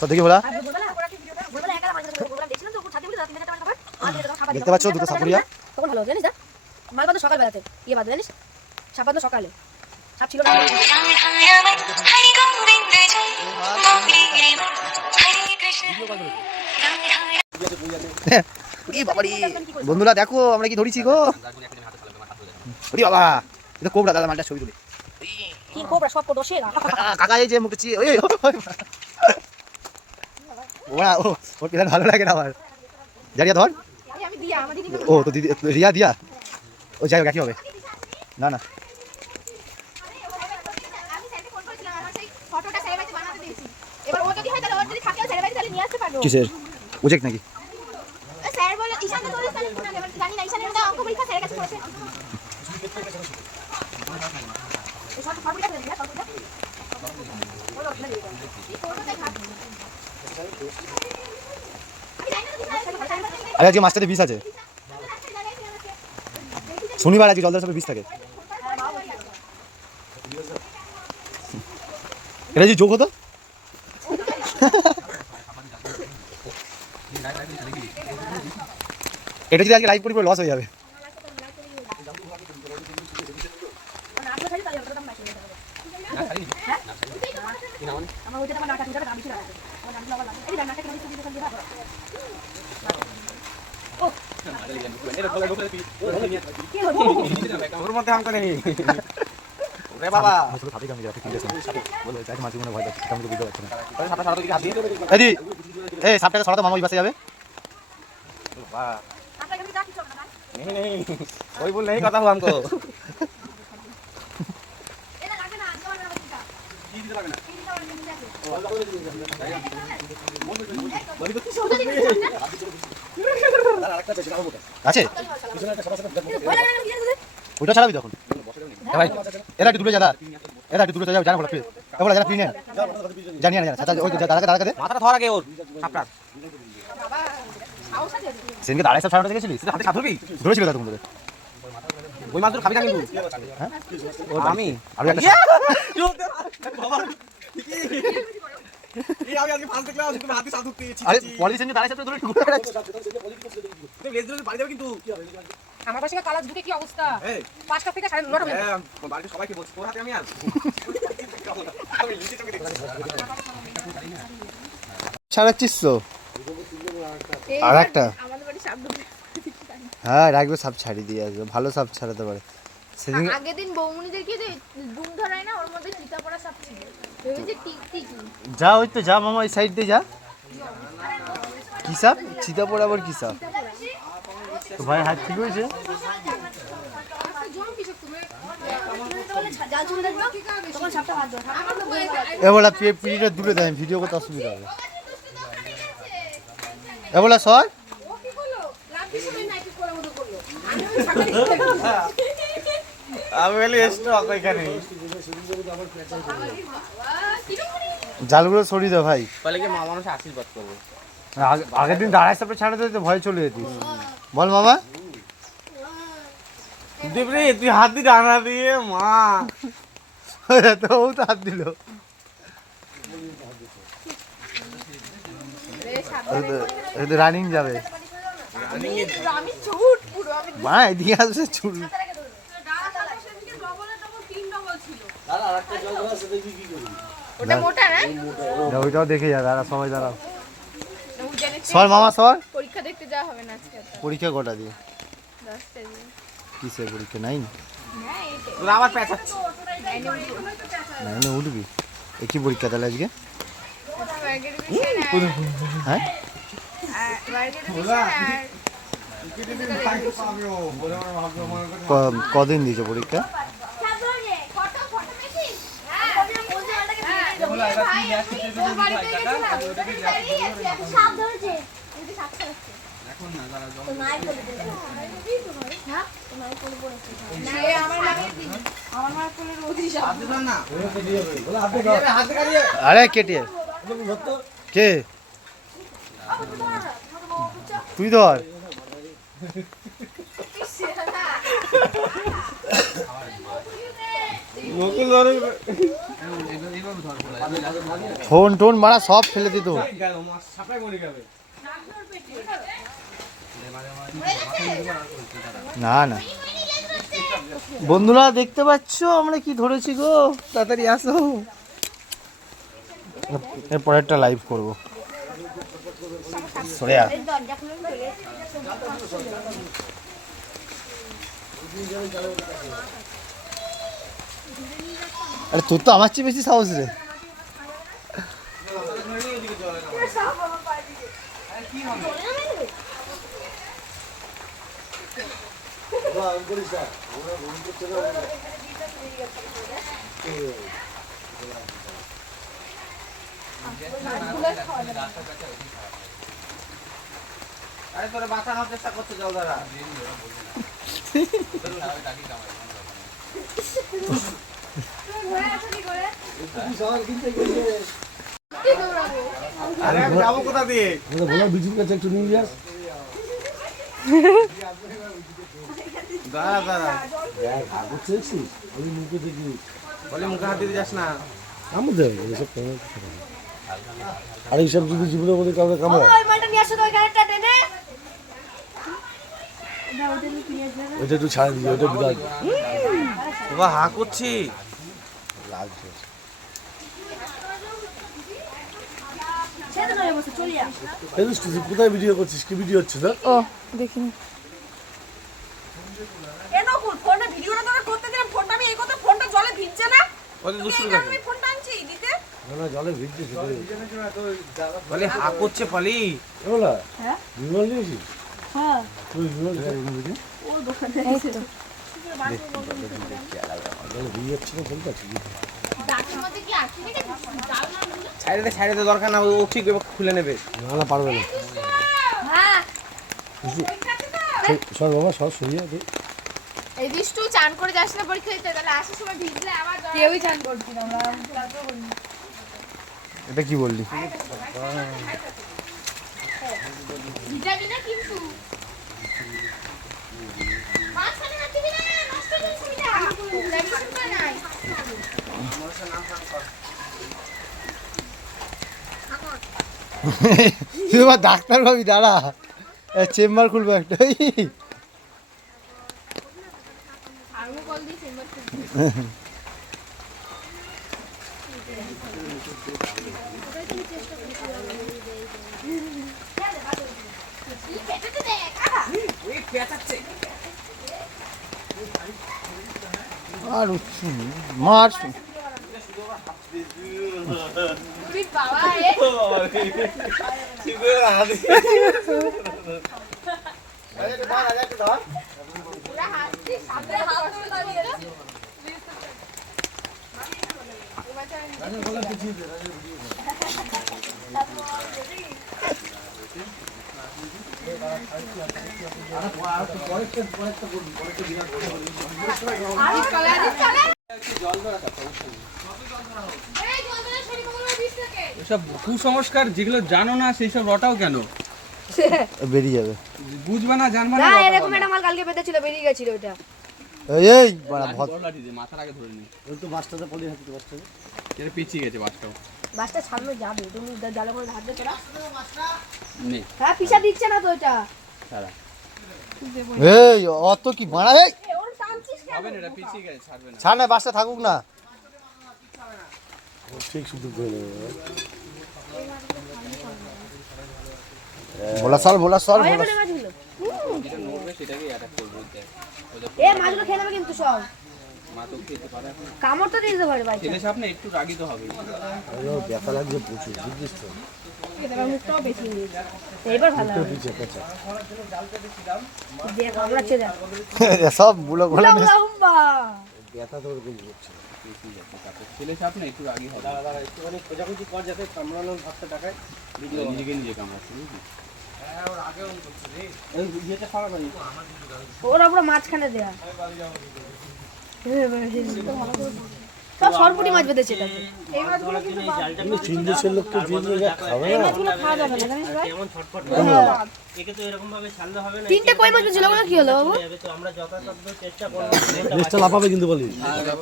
তো দেখি বলা দেখতে পাচ্ছ দুটো সাপুরিয়া তখন ভালো জানিস না মাল বাঁধো সকাল বেলাতে ইয়ে বাঁধো জানিস সাপ বাঁধো সকালে সাপ ছিল না বন্ধুরা দেখো আমরা কি ধরেছি গো বাবা এটা কোবরা দাদা মালটা ছবি তুলে কি কোবরা সব দোষে কাকা এই যে মুখছি ওরা ওর পিলার ভালো লাগে না আমার জারিয়া ধর ও তো দিদি রিয়া দিয়া ও যাই হোক একই হবে না না কিসের প্রজেক্ট নাকি আরে আজকে মাছটাতে বিষ আছে শনিবার আজকে জলদার সব বিষ থাকে এটা যদি যোগ হতো এটা যদি আজকে লাইভ করি লস হয়ে যাবে সাপটাকে সরাতো মামা ওই পাশে যাবে ওই বল नहीं কথা হলো हमको আছে ওটা ছাড়াবি তখন ভাই এরা একটু দূরে যা এরা একটু দূরে যাও জানা বলা প্লিজ বলা জানা প্লিজ জানি না জানা ওই দাঁড়া দে মাথাটা ধর আগে ওর সাপটা সেনকে দাঁড়ায় সব ছাড়াতে গেছিলিস হাতে কাট ধরবি ধরেছিল দাদা তোমাদের ওই মাছ খাবি না কিন্তু হ্যাঁ ও আমি আর একটা বাবা এই আমি আজকে ফাল দেখলাম তুমি হাতে সাপ ধরতে আরে পলিটিশিয়ান দাঁড়ায় সব ধরে ঘুরে বেড়াচ্ছে তুমি লেজ ধরে বাড়ি যাবে কিন্তু আমার পাশে কালাজ ঢুকে কি অবস্থা 5টা থেকে 9:30 হয়ে হ্যাঁ বাড়িতে সবাইকে বলছি তোর হাতে আমি আর আমি লিখে তোকে দেখছি ছাড়াচ্ছিস তো আর একটা আমাদের বাড়ি সাপ ঢুকে হ্যাঁ রাখবে সাপ ছাড়ি দিয়ে আসবে ভালো সাপ ছাড়াতে পারে সেদিন আগের দিন বৌমনিদেরকে যে ডুম ধরায় না ওর মধ্যে চিতা পড়া সাপ ছিল ভেবেছে টিকটিকি যা ওই তো যা মামা এই সাইড দিয়ে যা কি সাপ চিতা পড়া আবার কি সাপ তো ভাই হাত ঠিক হয়েছে তখন সাপটা বাদ দাও এবার পিড়িটা দূরে দেয় ভিডিও করতে অসুবিধা হবে এবার সর আমি বলি স্টক এখানে জালগুলো সরিয়ে দাও ভাই বলে কি মা মানুষ আশীর্বাদ করবে আগের দিন দাঁড়ায় সাপটা ছাড়াতে তো ভয় চলে যেতিস বল মামা দেবরে তুই হাত দিয়ে ডানা দিয়ে মা তো ও তো হাত দিল রানিং যাবে আমি ছুট পুরো আমি মা এদিকে আসবে ছুট ওটা মোটা না ওইটাও দেখে যা দাঁড়া সবাই দাঁড়াও সর মামা সর পরীক্ষা দেখতে যাওয়া হবে না আজকে পরীক্ষা কটা দিয়ে 10টা দিয়ে কিসের পরীক্ষা নাইন হ্যাঁ এইটাই তোরা আবার পেঁচাচ্ছিস নাইনে উঠবি এ কি পরীক্ষা তাহলে আজকে হ্যাঁ কদিন দিয়েছো পরীক্ষা আরে কেটে কে তুই ধর নকুল ধরে ফোন টোন মারা সব ফেলে দিত। গেল মাছ সাপ্লাই করে যাবে। না না বন্ধুরা দেখতে পাচ্ছ আমরা কি ধরেছি গো, তাড়াতাড়ি আসো। এর পরেরটা লাইভ করব। সরে আয়। আরে তোর তো আমার চেয়ে বেশি সাহস রে। আরে তোরা বাঁচানোর চেষ্টা করতে যাও দাদা। আরে আমি যাবো কোথা দিয়ে? বলো বিজুর কাছে একটু নিয়ে যাস। দাঁড়া দাঁড়া বুঝছিস আমি মুখে দেখি বলে মুখে হাত দিতে যাস না। আমাদের এসব আর এইসব যদি জীবনে বলে কাউকে কামড়ায় ওই মালটা নিয়ে আসো তো ওই গাড়িটা টেনে। ওইটা একটু ছাড়া দিই, ওইটা বিরাট বাবা হা করছি। লাগছে। ছেড়ে নয় বসে চলে যা। এই তুই কোথায় ভিডিও করছিস, কি ভিডিও হচ্ছে না? ও দেখিনি। এ নকুল ফোনটা ভিডিওটা তোরা করতে দিলাম, ফোনটা আমি এই কথা, ফোনটা জলে ভিজছে না? বলে দুষ্টু এই করে আমি ফোনটা আনছি দিতে। না জলে ভিজছে সেটাই। বলে হা করছে পালি। এগুলা হ্যাঁ? বিমল নিয়েছিস? হ্যাঁ তুই বিমল খেয়ে ও দোকানে এই তো ভিজে যাচ্ছে না ফোনটা ঠিক। ডাকের মধ্যে কি আটকে গেছে? ছাইড়ে দে দরকার না, ও ঠিক খুলে নেবে। না না পারবে না। হ্যাঁ সর বাবা সর সরিয়ে দে। এই বিষ্টু চান করে যাস না পরীক্ষা দিতে, তাহলে আসার সময় ভিজলে আবার কেউই চান করছি না আমরা। এটা কি বললি? ভিজাবি না কিন্তু মাঝখানে হাত দিবি না, নষ্ট করে ছবিটা। ভিজাবি শুনতে নাই। তুই আবার ডাক্তার ভাবি, দাঁড়া চেম্বার খুলবো একটা। আরো কল দিস এবার আর মার বাবা পুরা হাত দিয়ে সামনে হাত ধরে দাঁড়িয়ে না। এসব কুসংস্কার যেগুলো জানো না সেই সব রটাও কেন? বেরিয়ে যাবে। বুঝবা না জানবা না না। এরকম একটা মাল কালকে বেঁধেছিল, বেরিয়ে গেছিল ওটা। এই বাড়া ভদ মাথার আগে ধরে নি। ওই তো বাসটাতে পলি হাঁটতে পারছে। এটা পিছিয়ে গেছে বাসটাও। বাসটা সামনে যাবে, তুমি জালে করে হাত দিয়ে নেই হ্যাঁ পিছা দিচ্ছে না তো ওটা। সারা এই অত কি বাড়া, এই ওর টানছিস কেন? হবে না, এটা পিছিয়ে গেছে, ছাড়বে না। ছাড় না, বাসটা থাকুক না। ঠিক শুধু বলা সর হয়ে গেলে মাছগুলো। যেটা নড়বে সেটাকেই অ্যাটাক করবে। এ মাছগুলো খেয়ে নেবে কিন্তু সব। মা তো খেতে পারে এখন। কামড় তো দিয়ে দিতে পারে ভাই। ছেলে সামনে একটু রাগি তো হবে। ব্যথা লাগছে প্রচুর, বুঝছিস তো? মুখটাও বেশি নিয়েছে। এবার ভালো হবে। দেখ কামড়াচ্ছে দেখ। সব বুলো বলে উলা উলা হুম্বা। ব্যথা তোর কোন হচ্ছে না। ছেলে সামনে একটু রাগি হবে। একটুখানি খোঁজাখুঁজি কর যাতে কামড়ানোর ভাবটা দেখায়। নিজেকে নিজে কামড়াচ্ছে বুঝলি? এই ইয়েটা খাওয়া করি। ওরা পুরো মাঝখানে দেয়া। সব সরপুটি মাছ বেঁধেছে এটাতে। এই মাছগুলো খাওয়া যাবে না জানিস ভাই? একে তো এরকম ভাবে ছাড়লে হবে না। তিনটে কই মাছ বেঁচেছিল ওগুলো কি হলো বাবু? তো আমরা যথাসাধ্য চেষ্টা করব নেক্সটটা লাফাবে কিন্তু বলি।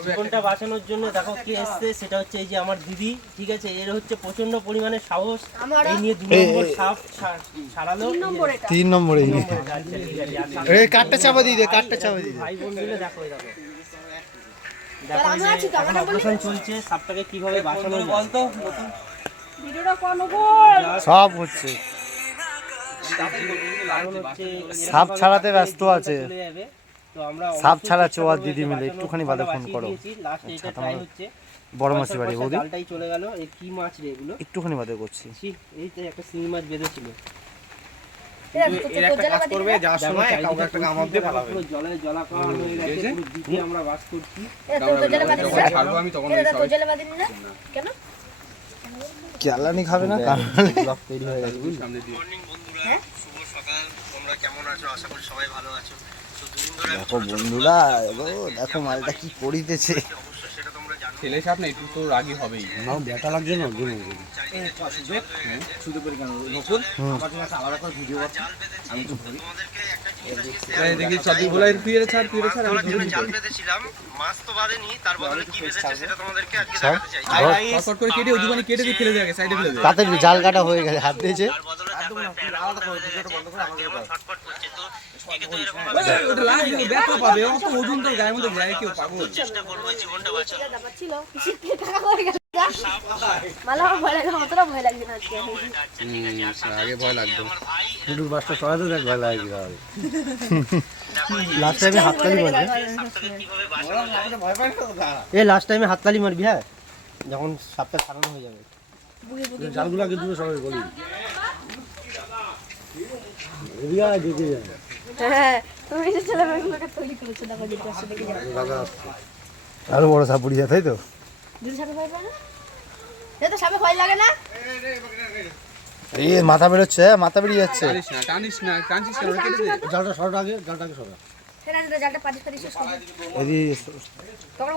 জীবনটা বাঁচানোর জন্য। দেখো কি এসছে, সেটা হচ্ছে এই যে আমার দিদি, ঠিক আছে, এর হচ্ছে প্রচন্ড পরিমাণে সাহস। এই নিয়ে 2 নম্বর সাপ ছাড়ালো। 3 নম্বরে আচ্ছা, ঠিক আছে। এই কাটটা চাপা দিয়ে দে, কাটটা চাপা দিয়ে দে। ভাই বোন মিলে দেখো, এই দেখো তাহলে আমরা আছি তো, এখন আমরা বলি অপারেশন চলছে, সাপটাকে কিভাবে বাঁচানো যায়। বলতো নতুন ভিডিওটা কোন বল? সব হচ্ছে, কারণ হচ্ছে সাপ ছাড়াতে ব্যস্ত আছে। চলে যাবে। তো আমরা সাপ ছাড়াচ্ছে ও আর দিদি মিলে। একটুখানি বাদে ফোন করো। লাস্ট এটা ট্রাই হচ্ছে। বড় মাসি বাড়ি বৌদি, জালটাই চলে গেল। এই কি মাছ রে এগুলো? একটুখানি বাদে করছি। ছি, এই তো একটা শিঙি মাছ বেঁধেছিল। এর একটা কাজ করবে, যাওয়ার সময় কাউকে একটা গামাপ দিয়ে ফেলাবে। পুরো জলে জলাকার হয়ে গেছে, পুরো দ্বীপে আমরা বাস করছি। যখন ছাড়বো আমি তখন ওই সবাই কেন? কেলানি খাবে না, ব্লক তৈরি হয়ে গেছে। সামনে দিয়ে দেখো বন্ধুরা, দেখো মালটা কি করিতেছে। ছেলে সাপ না, একটু তো রাগি হবেই। নাও ব্যাটা লাগছে না দেখি সবই বলে ফিরে ছাড়, ফিরে ছাড়। আমি ধরে জাল বেঁধেছিলাম, মাছ তো বাঁধেনি, তার বদলে কি বেঁধেছে সেটা তোমাদেরকে আজকে আচ্ছা। দেখাতে চাই। কট করে কেটে ওদিকে কেটে দিয়ে ফেলে দেয়, সাইডে ফেলে দেয়। তাতে জাল কাটা হয়ে গেছে, হাত দিয়েছে। তার বদলে দেখো একটা অ্যানাকোন্ডা বেঁধেছে, কেমন ছটফট করছে। তো একে তো এরকম ওটা লাগবে, ব্যথা পাবে, অত ওজন তোর গায়ের মধ্যে যায় কেউ পাগল। চেষ্টা করবো এই জীবনটা বাঁচানো। ব্যাপার ছিল শীতকে টাকা হয়ে গেছে। মালা আমার ভয় লাগে, অতটা ভয় লাগছে না আজকে। আগে ভয় লাগতো। দুটোর বাসটা চড়াতে দেখ, ভয় লাগে কি হবে। লাস্ট টাইমে হাততালি মারবে। এ লাস্ট টাইমে হাততালি মারবি, হ্যাঁ, যখন সাপটা ছাড়ানো হয়ে যাবে। জালগুলো আগে দুটো সবাই বলি। হ্যাঁ, তুমি এই যে ছেলেমেয়েগুলোকে তৈরি করেছো, দেখো দেখতে আসছে, দেখে যাও। আরো বড় সাপ পড়ি যায়, তাই তো? দিদি সাপে ভয় পায় না? এই তো সাপে ভয় লাগে না? এই মাথা বেরোচ্ছে, মাথা বেরিয়ে যাচ্ছে। টানিস না, টানছিস না, ওটা কেটে দে। জালটা সরটা আগে, জালটাকে সরা। সেটা যদি জালটা পাটিস পাটিস শেষ করে এদিকে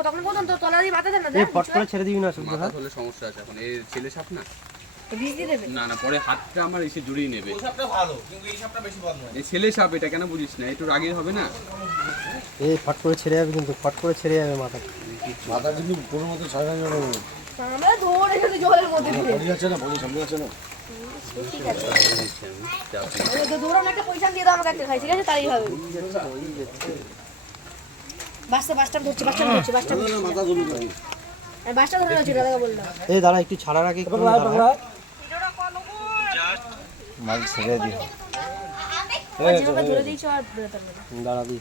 তখন বলতাম তো তলা দিয়ে মাথা দেন না, এই ফট করে ছেড়ে দিবি না শুধু। মাথা ধরলে সমস্যা আছে এখন। এই ছেলে সাপ না, বীজ দিয়ে দেবে। না না, পরে হাতটা আমার এসে জড়িয়ে নেবে। এই ছেলে সাপ, এটা কেন বুঝিস না? একটু রাগি হবে না? এই ফট করে ছেড়ে যাবে, কিন্তু ফট করে ছেড়ে যাবে মাথা। মাথা কিন্তু কোনো মতো ছাড়া যাবে না। আমরা ধরে গেছি জলের মধ্যে দিয়ে। বলি আছে না, বলি সামনে আছে না। ঠিক আছে, ওই তো দৌড়ানো একটা পয়সা দিয়ে দাও আমাকে একটা খাই, ঠিক আছে? তাই হবে। বাসটা ধরছি, বাসটা ধরছি। আমি বাসটা ধরে আছি, দাদাকে বললাম। এই দাঁড়া, একটু ছাড়ার আগে একটু মাল ছেড়ে দিও। ওই যেভাবে ধরে দিয়েছো আর বেরোতে পারবে না। দাঁড়া দি,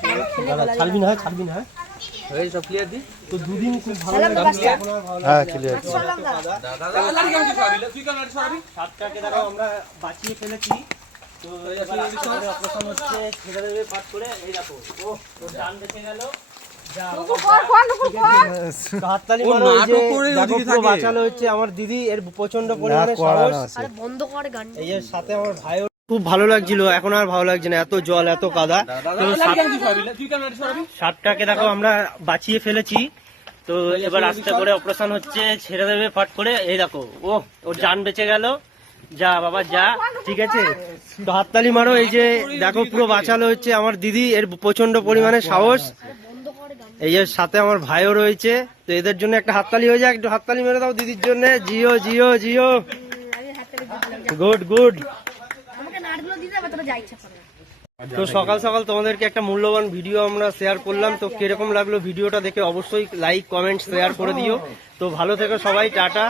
খেলে ছাড়বি না, ছাড়বি না। এই সব ক্লিয়ার দি। তো দুদিন খুব ভালো সালাম তো বাসটা। হ্যাঁ, ক্লিয়ার। সালাম দাদা। লাঠি কেমন সরাবি? তুই কেন লাঠি সরাবি? সাপটাকে দেখো আমরা বাঁচিয়ে ফেলেছি। তো এবার আমাদের অপারেশন হচ্ছে, ছেড়ে দেবে পাট করে। এই দেখো, ওর ডান বেঁচে গেল। হাততালি ও মারো, এই যে নাটক করে দেখো ওদিকে পুরো থাকে। বাঁচালো হচ্ছে আমার দিদি, এর প্রচন্ড পরিমাণে সাহস। আরে বন্ধ কর গান। এই যে সাথে আমার ভাইও খুব ভালো লাগছিল, এখন আর ভালো লাগছে না, এত জল এত কাদা। তো লাঠি কেমন সরাবি? তুই কেন লাঠি সরাবি? সাপটাকে দেখো আমরা বাঁচিয়ে ফেলেছি। তো এবার আস্তে করে অপারেশন হচ্ছে, ছেড়ে দেবে পাট করে। এই দেখো, ওর জান বেঁচে গেল। যা বাবা যা, ঠিক আছে? তো হাততালি মারো, এই যে দেখো পুরো বাঁচালো হচ্ছে আমার দিদি, এর প্রচন্ড পরিমাণে সাহস। এই যে সাথে আমার ভাইও রয়েছে, তো এদের জন্য একটা হাততালি হয়ে যায়, একটু হাততালি মেরে দাও দিদির জন্য। জিও জিও জিও, আমি হাতটা দিয়ে গুড গুড। আমাকে নাড়গুলো দিতে হবে, তোরা যা ইচ্ছা করো। তো সকাল সকাল তোমাদেরকে একটা মূল্যবান ভিডিও আমরা শেয়ার করলাম। তো কিরকম লাগলো ভিডিওটা দেখে অবশ্যই লাইক কমেন্ট শেয়ার করে দিও। তো ভালো থেকো সবাই, টাটা।